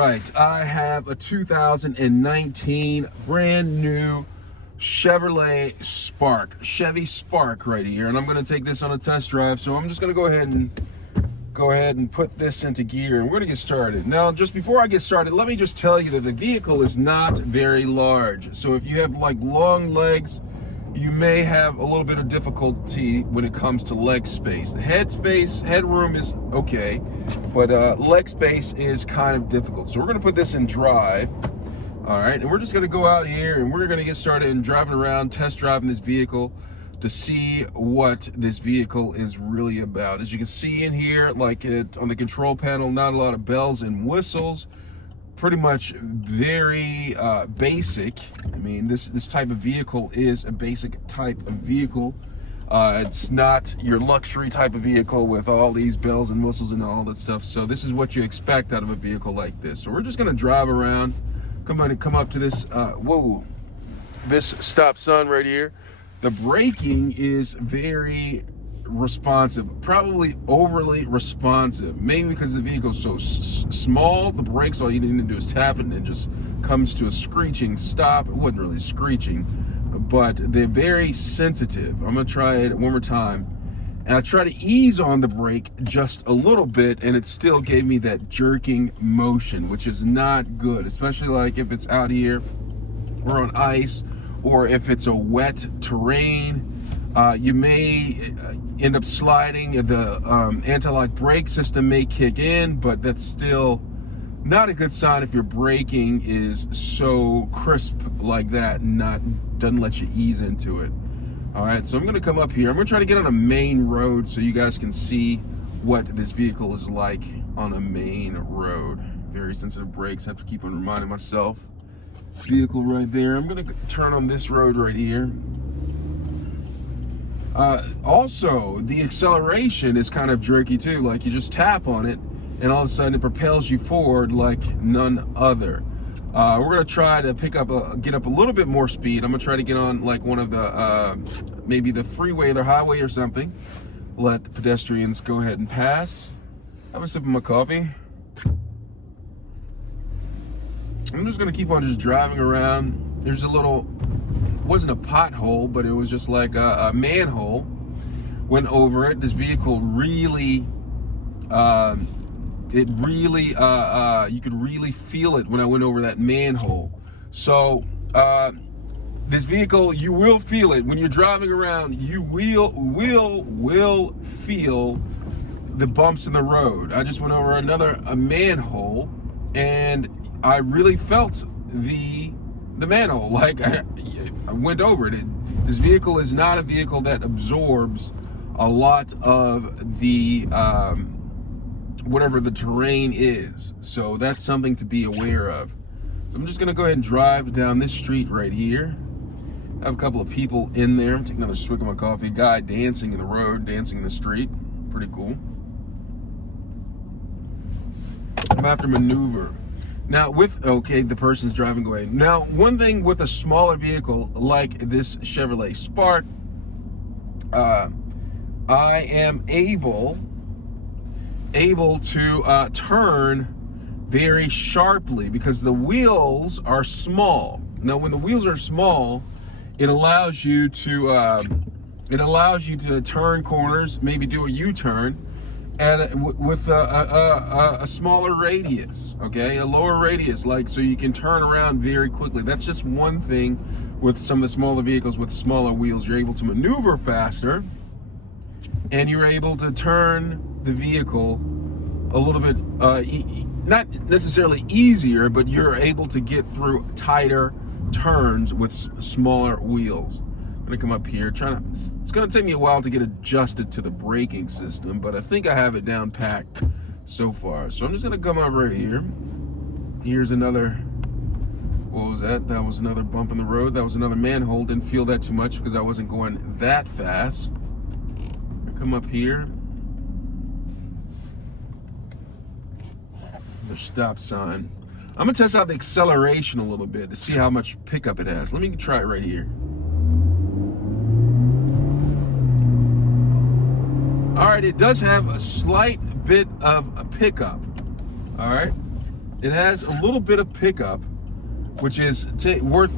right, I have a 2019 brand new Chevy Spark right here, and I'm going to take this on a test drive. So I'm just going to go ahead and put this into gear, and we're going to get started. Now, just before I get started, let me just tell you that the vehicle is not very large. So if you have like long legs, you may have a little bit of difficulty when it comes to leg space. The headroom is okay, but leg space is kind of difficult. So we're going to put this in drive. All right, and we're just going to go out here and we're going to get started and driving around, test driving this vehicle to see what this vehicle is really about. As you can see in here, like on the control panel, not a lot of bells and whistles. Pretty much very basic. I mean, this type of vehicle is a basic type of vehicle. It's not your luxury type of vehicle with all these bells and whistles and all that stuff. So this is what you expect out of a vehicle like this. So we're just gonna drive around, come up to this, this stop sign right here. The braking is very responsive, probably overly responsive, maybe because the vehicle's so small. The brakes, all you need to do is tap it and it just comes to a screeching stop. It wasn't really screeching, but they're very sensitive. I'm gonna try it one more time, and I try to ease on the brake just a little bit, and it still gave me that jerking motion, which is not good, especially like if it's out here or on ice, or if it's a wet terrain. You may end up sliding. The anti-lock brake system may kick in, but that's still not a good sign if your braking is so crisp like that and doesn't let you ease into it. All right, so I'm gonna come up here. I'm gonna try to get on a main road so you guys can see what this vehicle is like on a main road. Very sensitive brakes, have to keep on reminding myself. Vehicle right there. I'm gonna turn on this road right here. Also, the acceleration is kind of jerky too. Like you just tap on it and all of a sudden it propels you forward like none other. We're gonna try to get up a little bit more speed. I'm gonna try to get on like one of the maybe the freeway or highway or something. Let the pedestrians go ahead and pass. Have a sip of my coffee. I'm just gonna keep on just driving around. There's a little, wasn't a pothole, but it was just like a manhole. Went over it. This vehicle really, you could really feel it when I went over that manhole. So this vehicle, you will feel it when you're driving around. You will feel the bumps in the road. I just went over a manhole, and I really felt the manhole. Like I went over it. This vehicle is not a vehicle that absorbs a lot of the whatever the terrain is. So that's something to be aware of. So I'm just gonna go ahead and drive down this street right here. I have a couple of people in there. I'm taking another swig of my coffee. A guy dancing in the road, dancing in the street. Pretty cool. I'm after maneuver. Now the person's driving away. Now, one thing with a smaller vehicle like this Chevrolet Spark, I am able to turn very sharply because the wheels are small. Now, when the wheels are small, it allows you to turn corners, maybe do a U-turn, and with a smaller radius, okay, a lower radius, like so you can turn around very quickly. That's just one thing with some of the smaller vehicles with smaller wheels. You're able to maneuver faster, and you're able to turn the vehicle a little bit, not necessarily easier, but you're able to get through tighter turns with smaller wheels. I'm gonna come up here, it's gonna take me a while to get adjusted to the braking system, but I think I have it down packed so far. So I'm just gonna come up right here. Here's another, what was that? That was another bump in the road. That was another manhole. Didn't feel that too much because I wasn't going that fast. Come up here. The stop sign. I'm gonna test out the acceleration a little bit to see how much pickup it has. Let me try it right here. All right, it does have a slight bit of a pickup. All right, it has a little bit of pickup, which is worth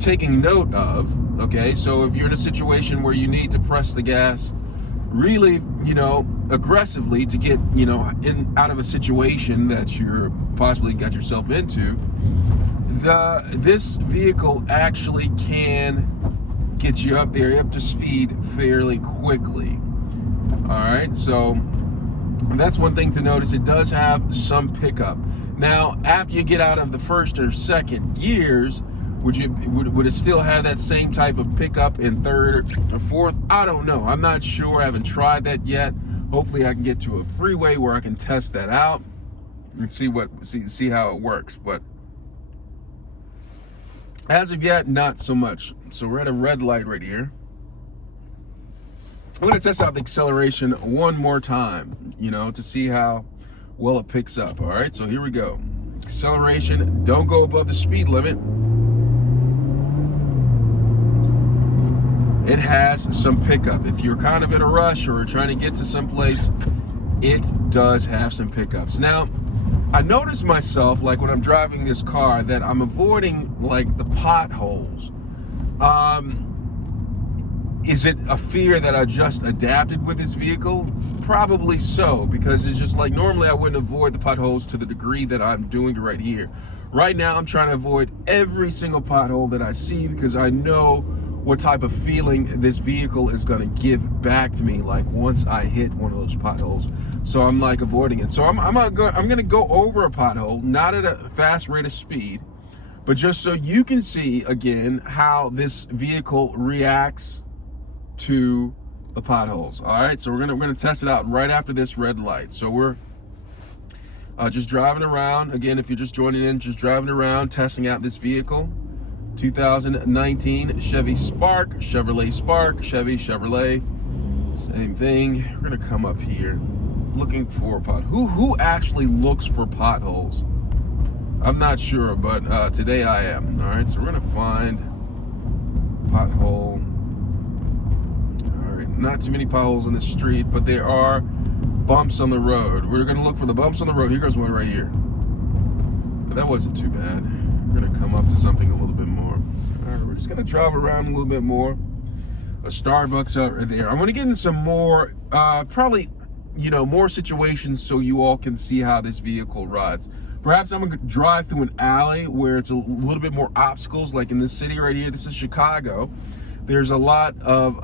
taking note of. Okay, so if you're in a situation where you need to press the gas really, aggressively to get, out of a situation that you're possibly got yourself into, this vehicle actually can get you up there, up to speed fairly quickly. All right, so that's one thing to notice. It does have some pickup. Now, after you get out of the first or second gears, would it still have that same type of pickup in third or fourth? I don't know. I'm not sure. I haven't tried that yet. Hopefully I can get to a freeway where I can test that out and see how it works. But as of yet, not so much. So we're at a red light right here. I'm going to test out the acceleration one more time, to see how well it picks up. All right, so here we go. Acceleration, don't go above the speed limit. It has some pickup. If you're kind of in a rush or trying to get to someplace, it does have some pickups. Now, I notice myself, like when I'm driving this car, that I'm avoiding like the potholes. Is it a fear that I just adapted with this vehicle? Probably so, because it's just like normally I wouldn't avoid the potholes to the degree that I'm doing right here. Right now, I'm trying to avoid every single pothole that I see because I know what type of feeling this vehicle is going to give back to me, like once I hit one of those potholes. So I'm like avoiding it. So I'm going to go over a pothole, not at a fast rate of speed, but just so you can see again how this vehicle reacts to the potholes. All right, so we're gonna test it out right after this red light. So we're just driving around. Again, if you're just joining in, just driving around, testing out this vehicle. 2019 Chevy Spark, Chevrolet Spark, Chevrolet. Same thing. We're gonna come up here, looking for who actually looks for potholes? I'm not sure, but today I am. All right, so we're gonna find pothole. All right, not too many potholes on the street, but there are bumps on the road. We're gonna look for the bumps on the road. Here goes one right here. That wasn't too bad. We're gonna come up to something a little bit more. All right, we're just gonna drive around a little bit more. A Starbucks out right there. I'm gonna get into some more, probably, more situations so you all can see how this vehicle rides. Perhaps I'm gonna drive through an alley where it's a little bit more obstacles, like in this city right here. This is Chicago. There's a lot of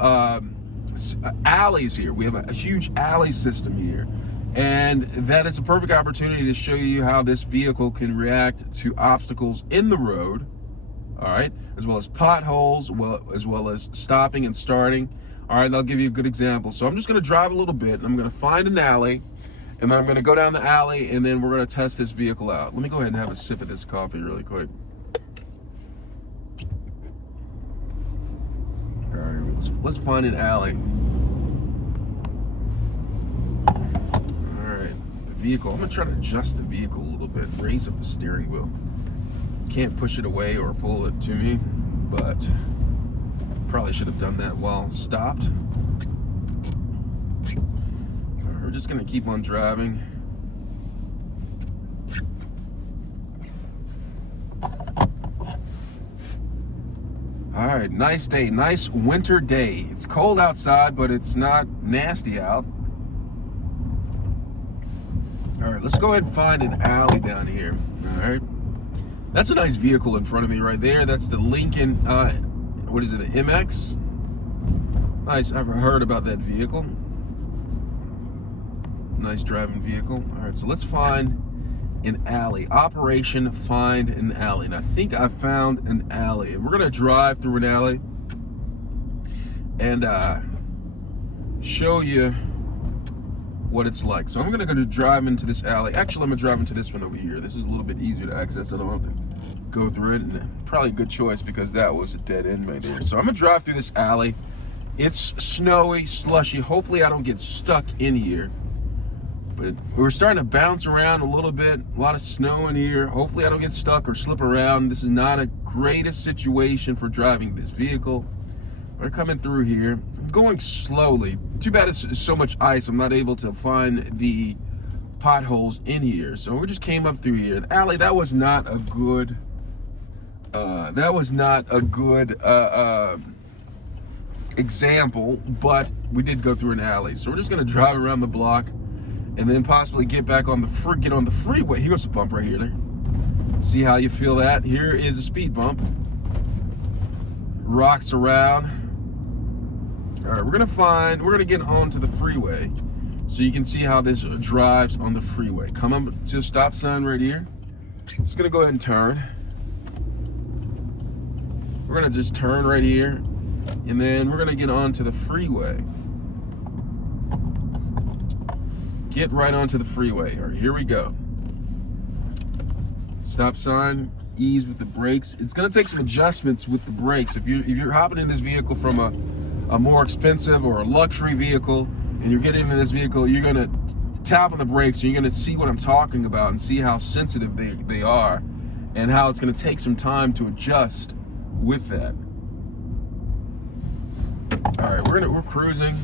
alleys here. We have a huge alley system here. And that is a perfect opportunity to show you how this vehicle can react to obstacles in the road, all right, as well as potholes, as well as stopping and starting. All right, I'll give you a good example. So I'm just gonna drive a little bit, and I'm gonna find an alley, and then I'm gonna go down the alley, and then we're gonna test this vehicle out. Let me go ahead and have a sip of this coffee really quick. All right, let's find an alley. Vehicle. I'm gonna try to adjust the vehicle a little bit, raise up the steering wheel. Can't push it away or pull it to me, but probably should have done that while stopped. We're just gonna keep on driving. All right, nice day, nice winter day. It's cold outside, but it's not nasty out. All right, let's go ahead and find an alley down here. All right, that's a nice vehicle in front of me right there. That's the Lincoln, what is it, the MX? Nice, I've heard about that vehicle. Nice driving vehicle. All right, so let's find an alley. Operation Find an Alley. And I think I found an alley. We're gonna drive through an alley and show you what it's like. So I'm gonna go to drive into this alley. Actually, I'm gonna drive into this one over here. This is a little bit easier to access. I don't have to go through it, and probably a good choice because that was a dead end right there. So I'm gonna drive through this alley. It's snowy, slushy. Hopefully I don't get stuck in here. But we're starting to bounce around a little bit. A lot of snow in here. Hopefully I don't get stuck or slip around. This is not a greatest situation for driving this vehicle. We're coming through here. I'm going slowly. Too bad it's so much ice. I'm not able to find the potholes in here. So we just came up through here. The alley, that was not a good example, but we did go through an alley. So we're just gonna drive around the block and then possibly get back on the freeway. Here's a bump right here. See how you feel that? Here is a speed bump. Rocks around. All right, we're gonna get onto the freeway so you can see how this drives on the freeway. Come up to the stop sign right here. Just gonna go ahead and turn. We're gonna just turn right here, and then we're gonna get onto the freeway. Get right onto the freeway. All right, here we go. Stop sign, ease with the brakes. It's gonna take some adjustments with the brakes. If you're hopping in this vehicle from a more expensive or a luxury vehicle, and you're getting into this vehicle, you're gonna tap on the brakes, and you're gonna see what I'm talking about and see how sensitive they are, and how it's gonna take some time to adjust with that. All right, we're cruising.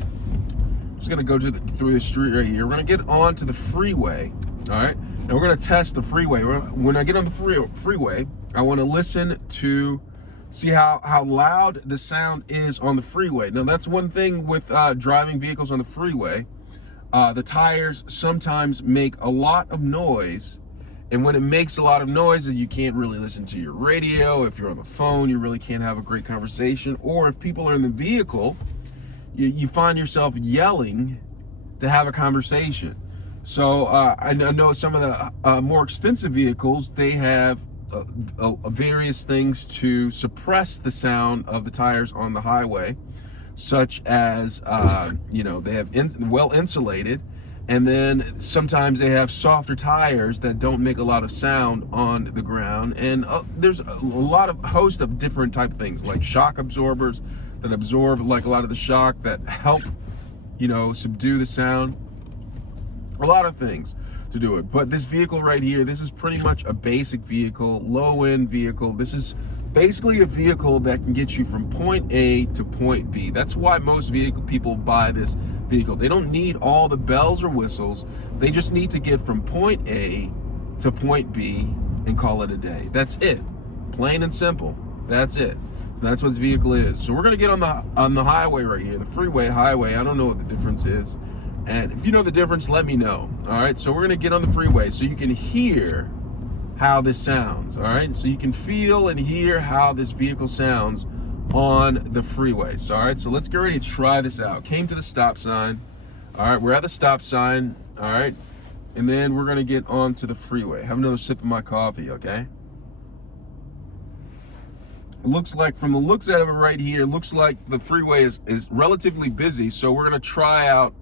Just gonna go through the street right here. We're gonna get onto the freeway. All right, and we're gonna test the freeway. When I get on the freeway, I want to listen to see how loud the sound is on the freeway. Now that's one thing with driving vehicles on the freeway. The tires sometimes make a lot of noise. And when it makes a lot of noise, you can't really listen to your radio. If you're on the phone, you really can't have a great conversation. Or if people are in the vehicle, you find yourself yelling to have a conversation. So I know some of the more expensive vehicles, they have various things to suppress the sound of the tires on the highway, such as, they have well insulated. And then sometimes they have softer tires that don't make a lot of sound on the ground. And there's a host of different type of things, like shock absorbers that absorb like a lot of the shock that help, subdue the sound. A lot of things to do it. But this vehicle right here, this is pretty much a basic vehicle, low-end vehicle. This is basically a vehicle that can get you from point A to point B. That's why most people buy this vehicle. They don't need all the bells or whistles. They just need to get from point A to point B and call it a day. That's it. Plain and simple. That's it. So that's what this vehicle is. So we're gonna get on the highway right here, the freeway highway. I don't know what the difference is. And if you know the difference, let me know. All right, so we're gonna get on the freeway so you can hear how this sounds. All right, so you can feel and hear how this vehicle sounds on the freeway. So, all right, so let's get ready to try this out. Came to the stop sign. All right, we're at the stop sign. All right, and then we're gonna get onto the freeway. Have another sip of my coffee, okay? It looks like, from the looks of it right here, it looks like the freeway is relatively busy. So we're gonna try out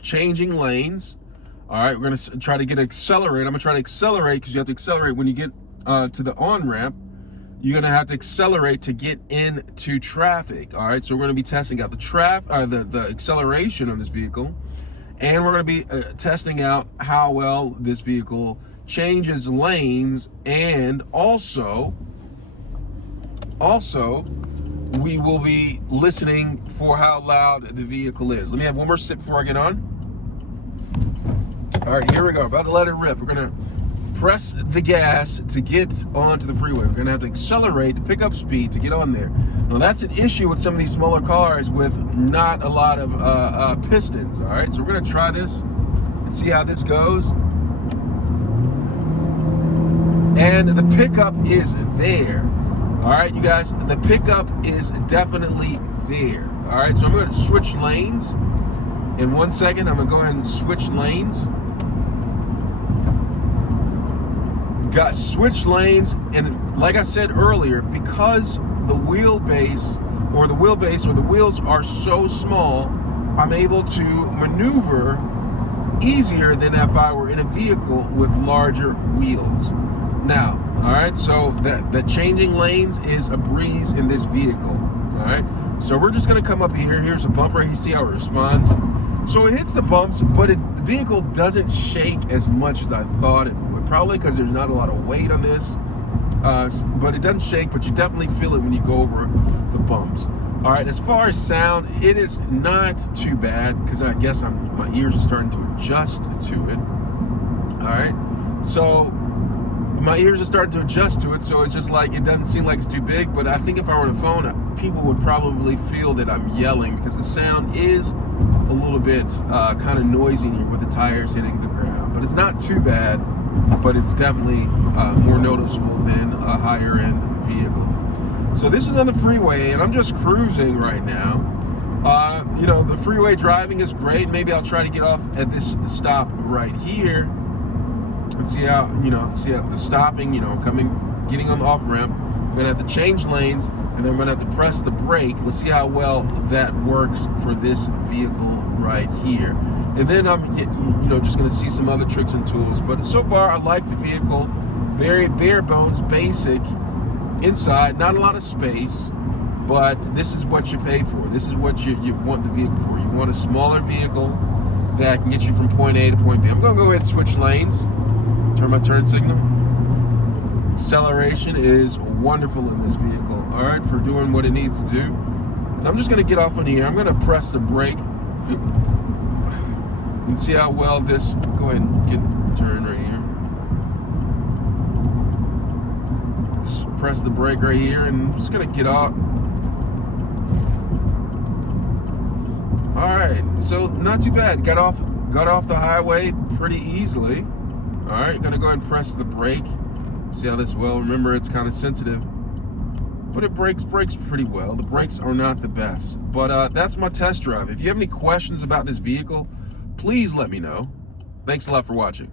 changing lanes. All right, we're gonna try to accelerate. I'm gonna try to accelerate because you have to accelerate when you get to the on-ramp. You're gonna have to accelerate to get into traffic. All right, so we're gonna be testing out the acceleration of this vehicle, and we're gonna be testing out how well this vehicle changes lanes, and also we will be listening for how loud the vehicle is. Let me have one more sip before I get on. All right, here we go. About to let it rip. We're gonna press the gas to get onto the freeway. We're gonna have to accelerate to pick up speed to get on there. Now that's an issue with some of these smaller cars with not a lot of pistons. All right, so we're gonna try this and see how this goes. And the pickup is there. All right, you guys, the pickup is definitely there. All right, so I'm going to switch lanes. In 1 second, I'm going to go ahead and switch lanes. Got switched lanes, and like I said earlier, because the wheels are so small, I'm able to maneuver easier than if I were in a vehicle with larger wheels. Now, all right, so that changing lanes is a breeze in this vehicle. All right, so we're just gonna come up here. Here's a bump right here. See how it responds. So it hits the bumps, but the vehicle doesn't shake as much as I thought it would. Probably because there's not a lot of weight on this, but it doesn't shake. But you definitely feel it when you go over the bumps. All right, as far as sound, it is not too bad because I guess my ears are starting to adjust to it. All right, so my ears are starting to adjust to it, so it's just like, it doesn't seem like it's too big, but I think if I were on a phone, people would probably feel that I'm yelling because the sound is a little bit kind of noisy here with the tires hitting the ground. But it's not too bad, but it's definitely more noticeable than a higher end vehicle. So this is on the freeway, and I'm just cruising right now. You know, the freeway driving is great. Maybe I'll try to get off at this stop right here and see how the stopping, getting on the off ramp. I'm gonna have to change lanes, and then I'm gonna have to press the brake. Let's see how well that works for this vehicle right here. And then I'm, just gonna see some other tricks and tools. But so far, I like the vehicle. Very bare bones, basic. Inside, not a lot of space, but this is what you pay for. This is what you want the vehicle for. You want a smaller vehicle that can get you from point A to point B. I'm gonna go ahead and switch lanes, turn my turn signal. Acceleration is wonderful in this vehicle, all right, for doing what it needs to do. And I'm just gonna get off on here. I'm gonna press the brake and see how well this, go ahead and get turn right here. Press the brake right here, and I'm just gonna get out. All right, so not too bad. Got off the highway pretty easily. All right, gonna go ahead and press the brake. See how this will. Remember, it's kind of sensitive, but it brakes pretty well. The brakes are not the best, but that's my test drive. If you have any questions about this vehicle, please let me know. Thanks a lot for watching.